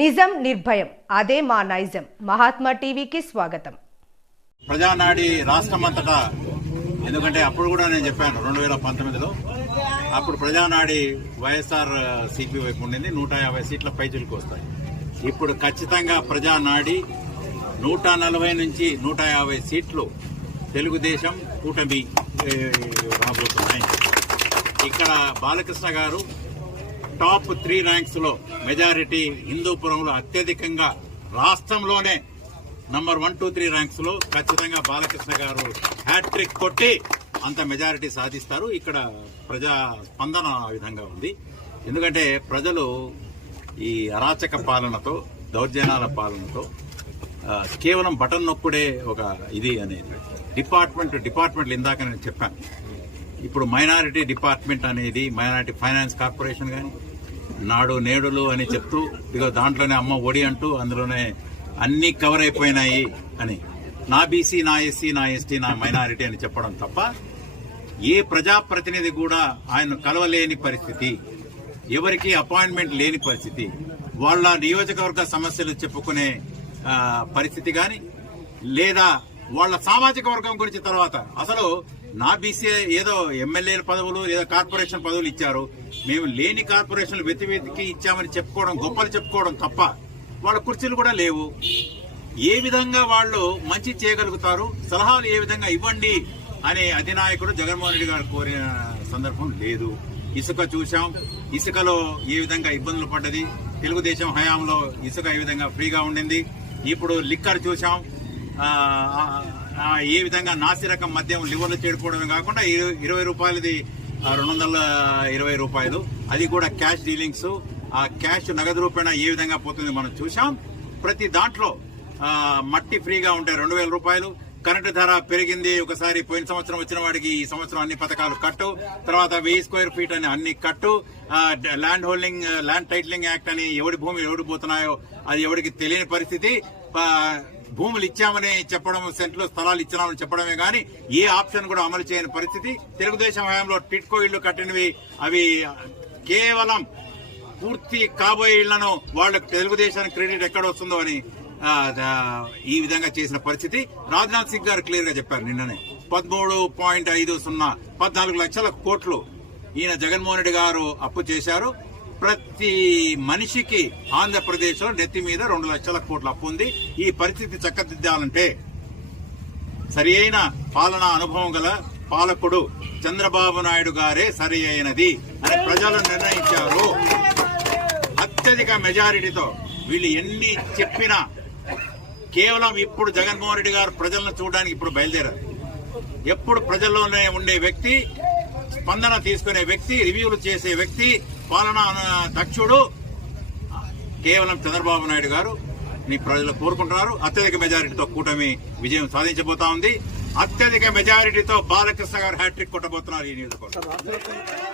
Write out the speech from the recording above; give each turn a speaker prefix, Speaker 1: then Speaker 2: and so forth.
Speaker 1: నిజం నిర్భయం అదే మా నైజం. మహాత్మా టీవీకి స్వాగతం.
Speaker 2: ప్రజానాడి రాష్ట్రమంతటా ఎందుకంటే అప్పుడు కూడా నేను చెప్పాను రెండు వేల పంతొమ్మిదిలో. అప్పుడు ప్రజానాడి వైఎస్ఆర్ సిపి వైపు ఉండింది నూట యాభై సీట్ల పైచులకు వస్తాయి. ఇప్పుడు ఖచ్చితంగా ప్రజానాడి నూట నలభై నుంచి నూట యాభై సీట్లు తెలుగుదేశం కూటమి రాబోతున్నాయి. ఇక్కడ బాలకృష్ణ గారు టాప్ త్రీ ర్యాంక్స్లో మెజారిటీ హిందూపురంలో అత్యధికంగా రాష్ట్రంలోనే నంబర్ వన్ టూ త్రీ ర్యాంక్స్లో ఖచ్చితంగా బాలకృష్ణ గారు హ్యాట్రిక్ కొట్టి అంత మెజారిటీ సాధిస్తారు. ఇక్కడ ప్రజా స్పందన ఆ విధంగా ఉంది. ఎందుకంటే ప్రజలు ఈ అరాచక పాలనతో దౌర్జన్యాల పాలనతో కేవలం బటన్ నొక్కుడే ఒక ఇది అనేది. డిపార్ట్మెంట్ డిపార్ట్మెంట్లు ఇందాక నేను చెప్పాను. ఇప్పుడు మైనారిటీ డిపార్ట్మెంట్ అనేది మైనారిటీ ఫైనాన్స్ కార్పొరేషన్ కానీ నాడు నేడులు అని చెప్తూ ఇక దాంట్లోనే అమ్మ ఒడి అంటూ అందులోనే అన్ని కవర్ అయిపోయినాయి అని. నా బీసీ నా ఎస్సీ నా ఎస్టీ నా మైనారిటీ అని చెప్పడం తప్ప ఏ ప్రజాప్రతినిధి కూడా ఆయన కలవలేని పరిస్థితి. ఎవరికి అపాయింట్మెంట్ లేని పరిస్థితి. వాళ్ళ నియోజకవర్గ సమస్యలు చెప్పుకునే పరిస్థితి గాని లేదా వాళ్ళ సామాజిక వర్గం గురించి తర్వాత. అసలు నా బీసీ ఏదో ఎమ్మెల్యేల పదవులు ఏదో కార్పొరేషన్ పదవులు ఇచ్చారు. మేము లేని కార్పొరేషన్లు వెతి వెతికి ఇచ్చామని చెప్పుకోవడం గొప్పలు చెప్పుకోవడం తప్ప వాళ్ళ కుర్చీలు కూడా లేవు. ఏ విధంగా వాళ్ళు మంచి చేయగలుగుతారు సలహాలు ఏ విధంగా ఇవ్వండి అనే అధినాయకుడు జగన్మోహన్ రెడ్డి గారు కోరిన సందర్భం లేదు. ఇసుక చూశాం. ఇసుకలో ఏ విధంగా ఇబ్బందులు పడ్డది? తెలుగుదేశం హయాంలో ఇసుక ఏ విధంగా ఫ్రీగా ఉండింది? ఇప్పుడు లిక్కర్ చూశాం. ఏ విధంగా నాసిరకం మద్యం లివర్లు చేడుకోవడమే కాకుండా ఇరవై రూపాయలది రెండు వందల ఇరవై రూపాయలు. అది కూడా క్యాష్ డీలింగ్స్. ఆ క్యాష్ నగదు రూపాయన ఏ విధంగా పోతుంది మనం చూసాం ప్రతి దాంట్లో మట్టి ఫ్రీగా ఉంటాయి రెండు వేల రూపాయలు. కరెంటు ధర పెరిగింది. ఒకసారి పోయిన సంవత్సరం వచ్చిన వాడికి ఈ సంవత్సరం అన్ని పథకాలు కట్టు. తర్వాత వెయ్యి స్క్వేర్ ఫీట్ అని అన్ని కట్టు. Land holding land titling act అని ఎవడి భూమి ఎవడి పోతున్నాయో అది ఎవడికి తెలియని పరిస్థితి. భూములు ఇచ్చామని చెప్పడం సెంట్లు స్థలాలు ఇచ్చినామని చెప్పడమే కానీ ఏ ఆప్షన్ కూడా అమలు చేయని పరిస్థితి. తెలుగుదేశం హయాంలో టిట్కో ఇళ్ళు కట్టినవి అవి కేవలం పూర్తి కాబోయే ఇళ్ళను వాళ్ళకు తెలుగుదేశానికి క్రెడిట్ ఎక్కడ వస్తుందో అని ఈ విధంగా చేసిన పరిస్థితి. రాజ్నాథ్ సింగ్ గారు క్లియర్గా చెప్పారు నిన్ననే. పదమూడు పాయింట్ ఐదు సున్నా పద్నాలుగు లక్షల కోట్లు ఈయన జగన్మోహన్ రెడ్డి గారు అప్పు చేశారు. ప్రతి మనిషికి ఆంధ్రప్రదేశ్లో నెత్తి మీద రెండు లక్షల కోట్ల అప్పు ఉంది. ఈ పరిస్థితి చక్కదిద్దాలంటే సరి అయిన పాలనా అనుభవం గల పాలకుడు చంద్రబాబు నాయుడు గారే సరి అయినది అని ప్రజలు నిర్ణయించారు. అత్యధిక మెజారిటీతో వీళ్ళు ఎన్ని చెప్పినా కేవలం ఇప్పుడు జగన్మోహన్ రెడ్డి గారు ప్రజలను చూడడానికి ఇప్పుడు బయలుదేరారు. ఎప్పుడు ప్రజల్లోనే ఉండే వ్యక్తి స్పందన తీసుకునే వ్యక్తి రివ్యూలు చేసే వ్యక్తి పాలన దక్షుడు కేవలం చంద్రబాబు నాయుడు గారు నీ ప్రజలు కోరుకుంటున్నారు. అత్యధిక మెజారిటీతో కూటమి విజయం సాధించబోతా ఉంది. అత్యధిక మెజారిటీతో బాలకృష్ణ గారు హ్యాట్రిక్ కొట్టబోతున్నారు ఈ నియోజకవర్గం.